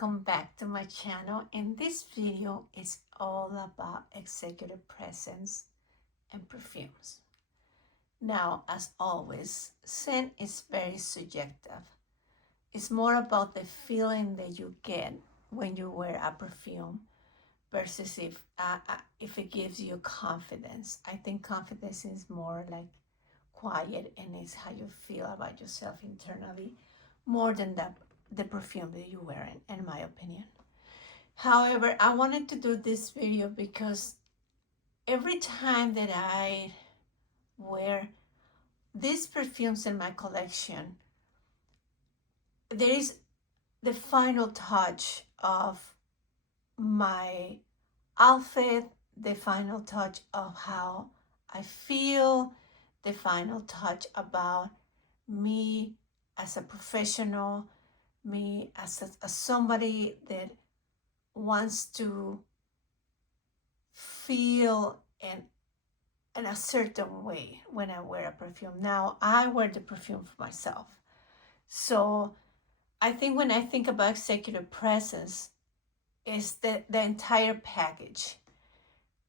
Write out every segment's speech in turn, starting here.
welcome back to my channel, and this video is all about executive presence and perfumes. Now, as always, scent is very subjective. It's more about the feeling that you get when you wear a perfume versus if it gives you confidence. I think confidence is more like quiet and it's how you feel about yourself internally more than the perfume that you're wearing, in my opinion. However, I wanted to do this video because every time that I wear these perfumes in my collection, there is the final touch of my outfit, the final touch of how I feel, the final touch about me as a professional, me as somebody that wants to feel in a certain way when I wear a perfume. Now, I wear the perfume for myself. So I think when I think about executive presence, is the entire package.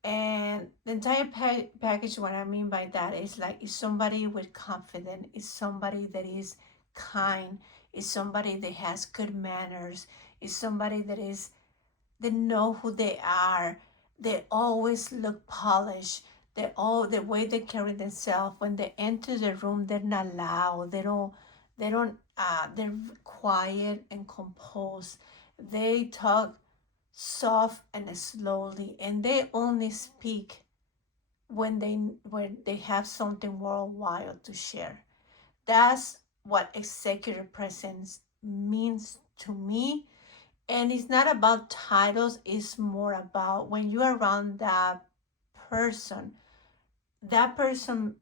And the entire package, what I mean by that is like, is somebody with confidence, is somebody that is kind, is somebody that has good manners, is somebody that know who they are, they always look polished, the way they carry themselves. When they enter the room, they're not loud, they're quiet and composed. They talk soft and slowly, and they only speak when they have something worldwide to share. That's what executive presence means to me. And it's not about titles, it's more about when you're around person that person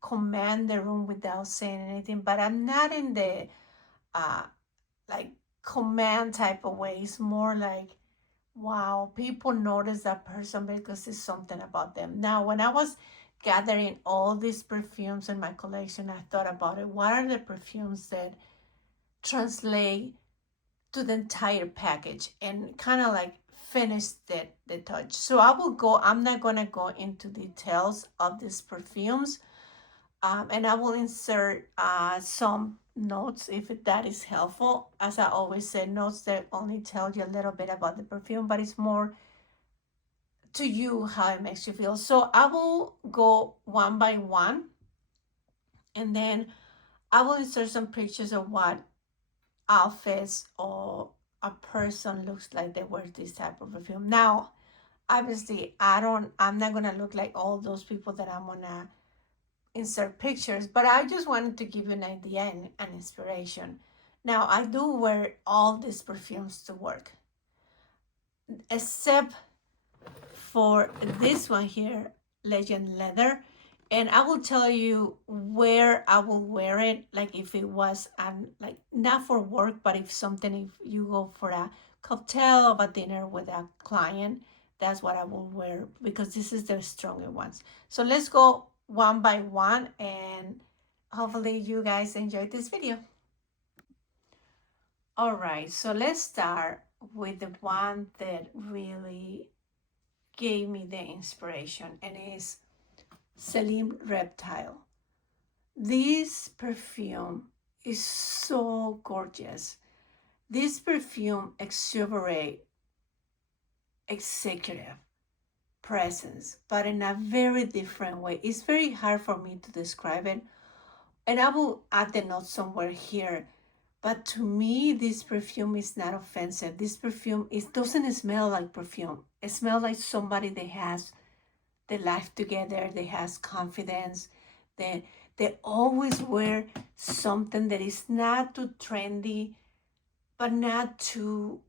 command the room without saying anything. But I'm not in the like command type of way. It's more like, wow, people notice that person because there's something about them. Now, when I was gathering all these perfumes in my collection, I thought about it. What are the perfumes that translate to the entire package and kind of like finish the touch? So I'm not going to go into details of these perfumes. And I will insert some notes if that is helpful. As I always say, notes that only tell you a little bit about the perfume, but it's more to you how it makes you feel. So I will go one by one, and then I will insert some pictures of what outfits or a person looks like they wear this type of perfume. Now, obviously, I'm not gonna look like all those people that I'm gonna insert pictures, but I just wanted to give you an idea and an inspiration. Now, I do wear all these perfumes to work, except for this one here, Legend Leather. And I will tell you where I will wear it, like if it was like not for work, but if you go for a cocktail or a dinner with a client, that's what I will wear, because this is the stronger ones. So let's go one by one, and hopefully you guys enjoyed this video. All right, so let's start with the one that really gave me the inspiration, and is Celine Reptile. This perfume is so gorgeous. This perfume exuberate executive presence, but in a very different way. It's very hard for me to describe it, and I will add the note somewhere here. But to me, this perfume is not offensive. This perfume doesn't smell like perfume. It smells like somebody that has their life together, they has confidence, they always wear something that is not too trendy, but not too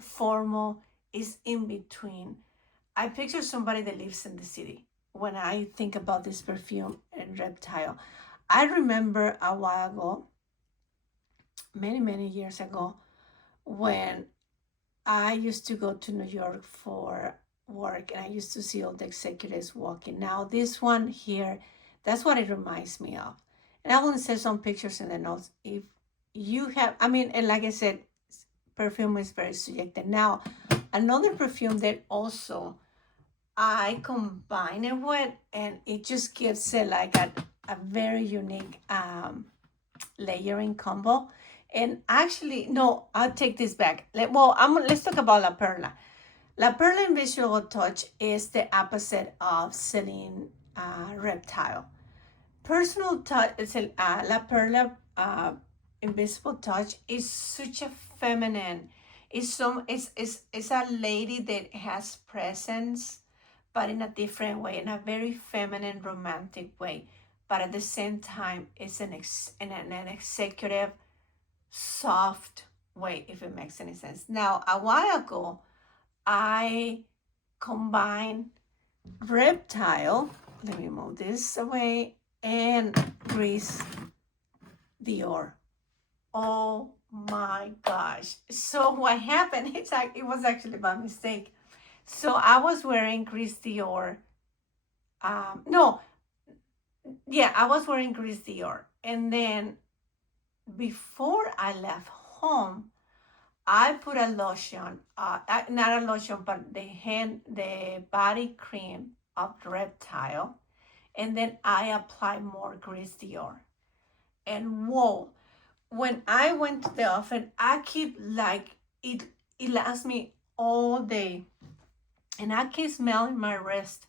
formal. Is in between. I picture somebody that lives in the city when I think about this perfume and Reptile. I remember a while ago, many years ago, when I used to go to New York for work, and I used to see all the executives walking. Now this one here, that's what it reminds me of. And I will insert some pictures in the notes if you have, and like I said, perfume is very subjective. Now, another perfume that also I combine it with, and it just gives it like a very unique layering combo. And actually, no, I'll take this back. Let's talk about La Perla. La Perla Invisible Touch is the opposite of Celine Reptile. Personal touch, La Perla Invisible Touch is such a feminine. It's a lady that has presence, but in a different way, in a very feminine, romantic way. But at the same time, it's in an executive, soft way, if it makes any sense. Now, a while ago, I combined Reptile, let me move this away, and Gris Dior. Oh my gosh. So what happened, it was actually by mistake. So I was wearing Gris Dior. No, yeah, I was wearing Gris Dior. And then before I left home, I put a lotion, not a lotion, but the body cream of Reptile, and then I apply more Gris Dior. And whoa, when I went to the oven, I keep like it lasts me all day, and I keep smelling my wrist.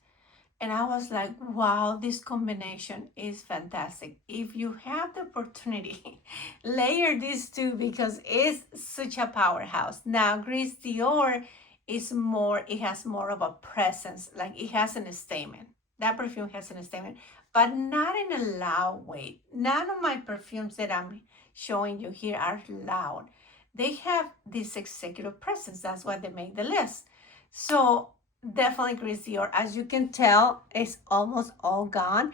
And I was like, wow, this combination is fantastic. If you have the opportunity, layer these two because it's such a powerhouse. Now, Gris Dior it has more of a presence, like it has a statement. That perfume has a statement, but not in a loud way. None of my perfumes that I'm showing you here are loud. They have this executive presence. That's why they make the list. So definitely Gris Dior. As you can tell, it's almost all gone.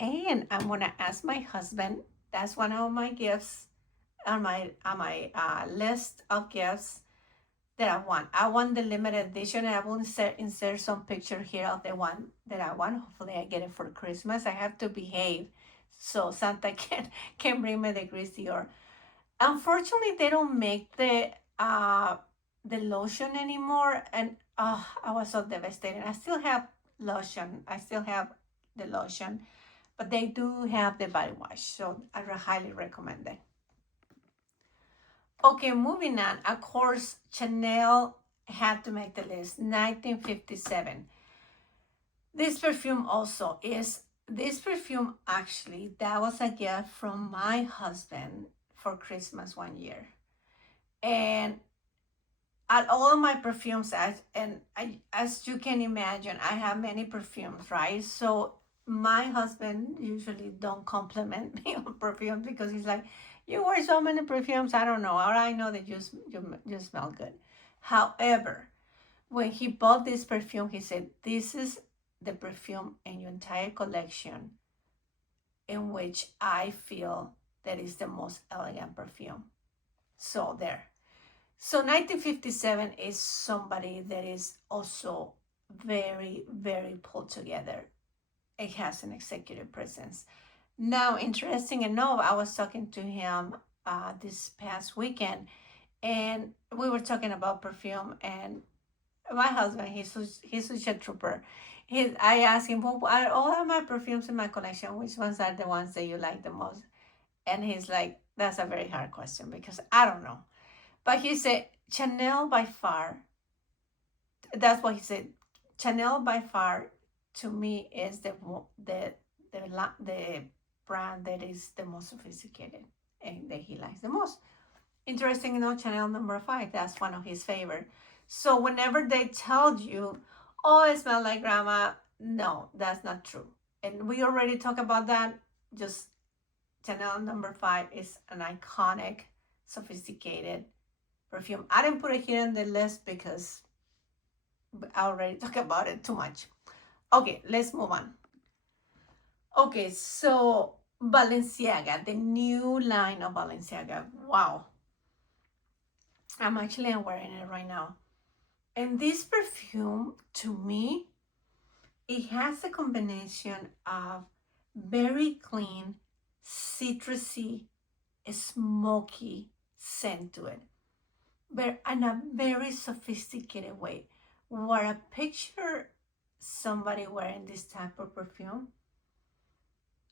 And I'm gonna ask my husband. That's one of my gifts on my list of gifts that I want. I want the limited edition, and I will insert some picture here of the one that I want. Hopefully, I get it for Christmas. I have to behave so Santa can bring me the Gris Dior. Unfortunately, they don't make the lotion anymore, and I was so devastated. I still have lotion. I still have the lotion, but they do have the body wash, so I highly recommend it. Okay, moving on. Of course, Chanel had to make the list. 1957. This perfume actually, that was a gift from my husband for Christmas one year. And at all my perfumes, as you can imagine, I have many perfumes, right? So my husband usually don't compliment me on perfumes because he's like, you wear so many perfumes, I don't know. All I know that you smell good. However, when he bought this perfume, he said, this is the perfume in your entire collection in which I feel that is the most elegant perfume. So there. So 1957 is somebody that is also very, very put together. It has an executive presence. Now, interesting enough, I was talking to him this past weekend, and we were talking about perfume. And my husband, he's such a trooper. I asked him, well, are all of my perfumes in my collection, which ones are the ones that you like the most? And he's like, that's a very hard question because I don't know. But he said, Chanel by far, that's what he said. Chanel by far, to me, is the brand that is the most sophisticated and that he likes the most. Interesting, Chanel number 5, that's one of his favorite. So whenever they tell you, oh, it smells like grandma, no, that's not true. And we already talked about that. Just Chanel number 5 is an iconic, sophisticated perfume. I didn't put it here on the list because I already talked about it too much. Okay, let's move on. Okay, so Balenciaga, the new line of Balenciaga. Wow. I'm wearing it right now. And this perfume, to me, it has a combination of very clean, citrusy, smoky scent to it. but in a very sophisticated way. Where I picture somebody wearing this type of perfume,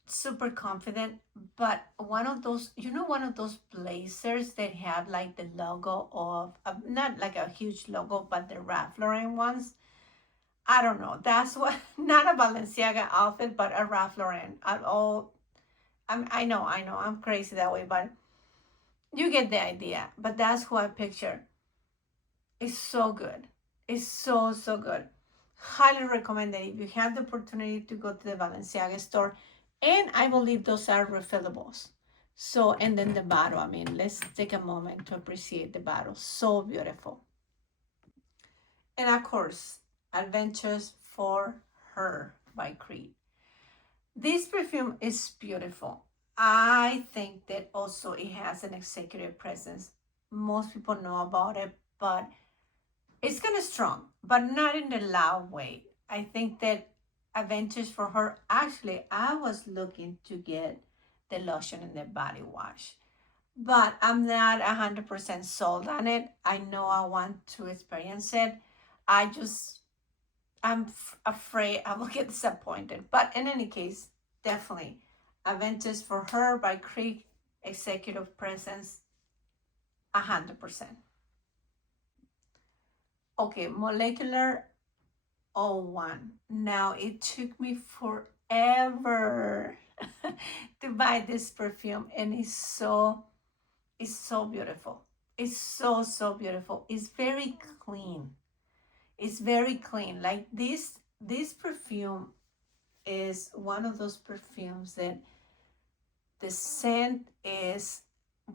super confident, but one of those, one of those blazers that have like the logo of, not like a huge logo, but the Ralph Lauren ones. I don't know. That's what, not a Balenciaga outfit, but a Ralph Lauren. I know, I'm crazy that way, but you get the idea. But that's who I picture. It's so good. It's so, so good. Highly recommend that if you have the opportunity to go to the Balenciaga store. And I believe those are refillables. So, and then the bottle. I mean, let's take a moment to appreciate the bottle. So beautiful. And of course, Adventures for Her by Creed. This perfume is beautiful. I think that also it has an executive presence. Most people know about it, but it's kind of strong, but not in the loud way. I think that Adventures for Her, actually, I was looking to get the lotion and the body wash, but I'm not 100% sold on it. I know I want to experience it. I'm afraid I will get disappointed. But in any case, definitely Aventus for Her by Creek, executive presence, 100%. Okay, Molecular 01. Now it took me forever to buy this perfume, and it's so beautiful. It's so beautiful. It's very clean. It's very clean. Like this perfume is one of those perfumes that the scent is,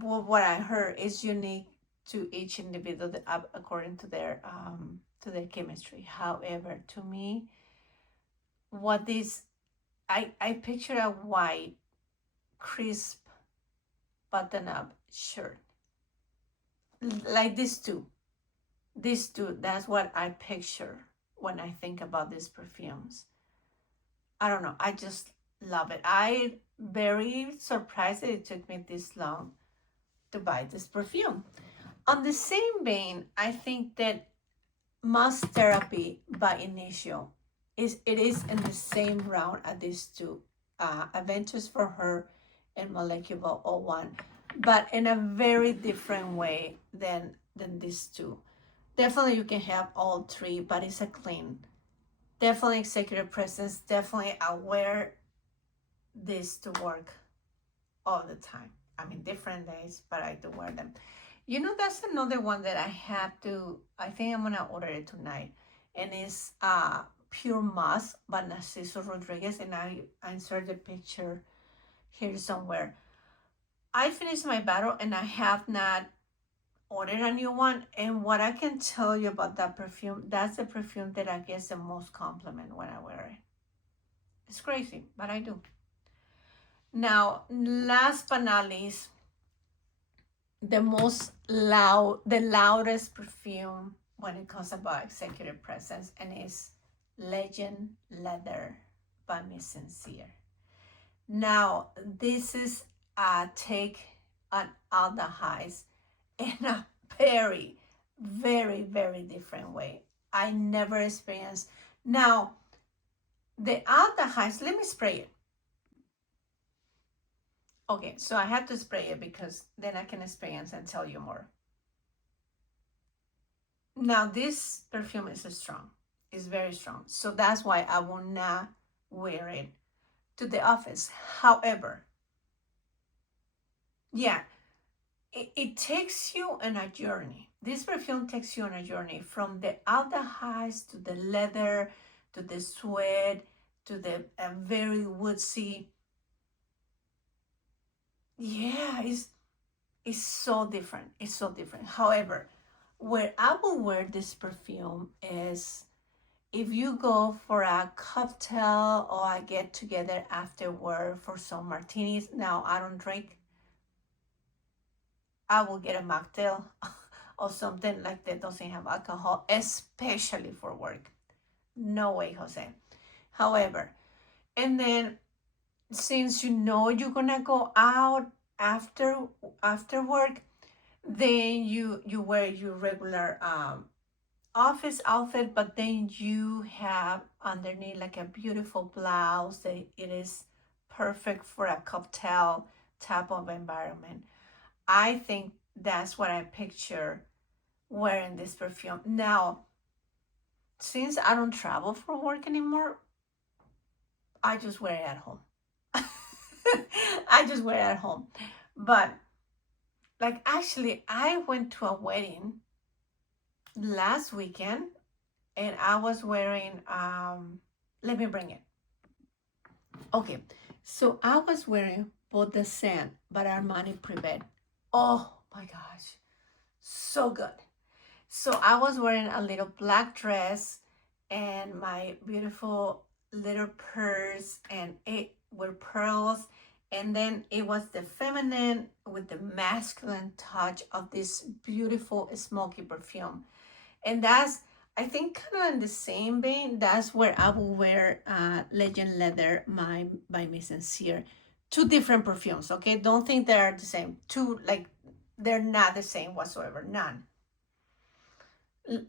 well, what I heard is unique to each individual according to their chemistry. However, to me, what this I picture a white, crisp, button-up shirt like this too. This too. That's what I picture when I think about these perfumes. I don't know. I just love it. I very surprised that it took me this long to buy this perfume. On the same vein, I think that Musk Therapy by Initio is in the same round as these two, Aventus for Her and Molecular 01, but in a very different way than these two. Definitely you can have all three, but it's a clean. Definitely executive presence. Definitely I wear this to work all the time. I mean, different days, but I do wear them. That's another one that I think I'm gonna order it tonight. And it's Pure Musk by Narciso Rodriguez. And I insert the picture here somewhere. I finished my bottle and I have not ordered a new one. And what I can tell you about that perfume, that's the perfume that I get the most compliment when I wear it. It's crazy, but I do. Now, last but not least, the loudest perfume when it comes about executive presence, and is Legend Leather by Mizensir. Now, this is a take on aldehydes in a very, very, very different way. I never experienced. Now, the aldehydes, let me spray it. Okay, so I have to spray it because then I can experience and tell you more. Now, this perfume is strong. It's very strong. So that's why I will not wear it to the office. However, yeah, it takes you on a journey. This perfume takes you on a journey from the aldehydes to the leather, to the suede, to the very woodsy. Yeah, it's so different. It's so different. However, where I will wear this perfume is if you go for a cocktail or a get together after work for some martinis. Now, I don't drink. I will get a mocktail or something like that doesn't have alcohol, especially for work. No way, Jose. However, and then since you're gonna go out after work, Then you wear your regular office outfit, but then you have underneath like a beautiful blouse that it is perfect for a cocktail type of environment. I think that's what I picture wearing this perfume. Now, since I don't travel for work anymore, I just wear it at home. I just wear it at home. But like actually I went to a wedding last weekend and I was wearing let me bring it. Okay. So I was wearing both the Scent by Armani Privé. Oh my gosh. So good. So I was wearing a little black dress and my beautiful little purse and it were pearls, and then it was the feminine with the masculine touch of this beautiful smoky perfume. And that's, I think, kind of in the same vein. That's where I will wear Legend Leather by Mizensir. Two different perfumes, okay? Don't think they're the same. Two, like, they're not the same whatsoever. None.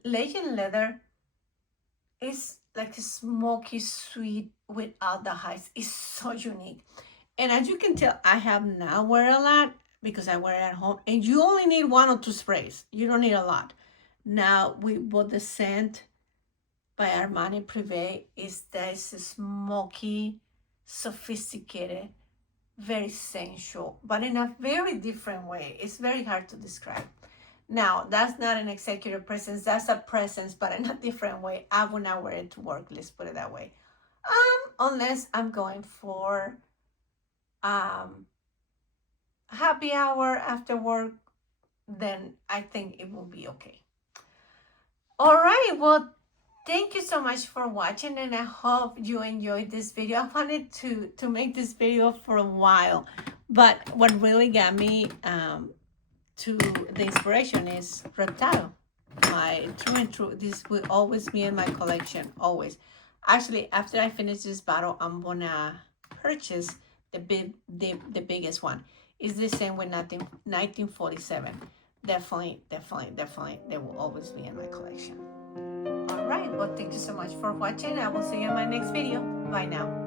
Legend Leather is like a smoky sweet without the highs. It's so unique. And as you can tell, I have not wear a lot because I wear it at home. And you only need 1 or 2 sprays. You don't need a lot. Now we bought the Scent by Armani Privé. Is this smoky, sophisticated, very sensual, but in a very different way. It's very hard to describe. Now, that's not an executive presence. That's a presence, but in a different way. I would not wear it to work. Let's put it that way. Unless I'm going for happy hour after work, then I think it will be okay. All right. Well, thank you so much for watching, and I hope you enjoyed this video. I wanted to make this video for a while, but what really got me to the inspiration is Reptile. My true and true. This will always be in my collection, always. Actually, after I finish this bottle, I'm gonna purchase the biggest one. It's the same with 1947. Definitely, they will always be in my collection. All right, well, thank you so much for watching. I will see you in my next video. Bye now.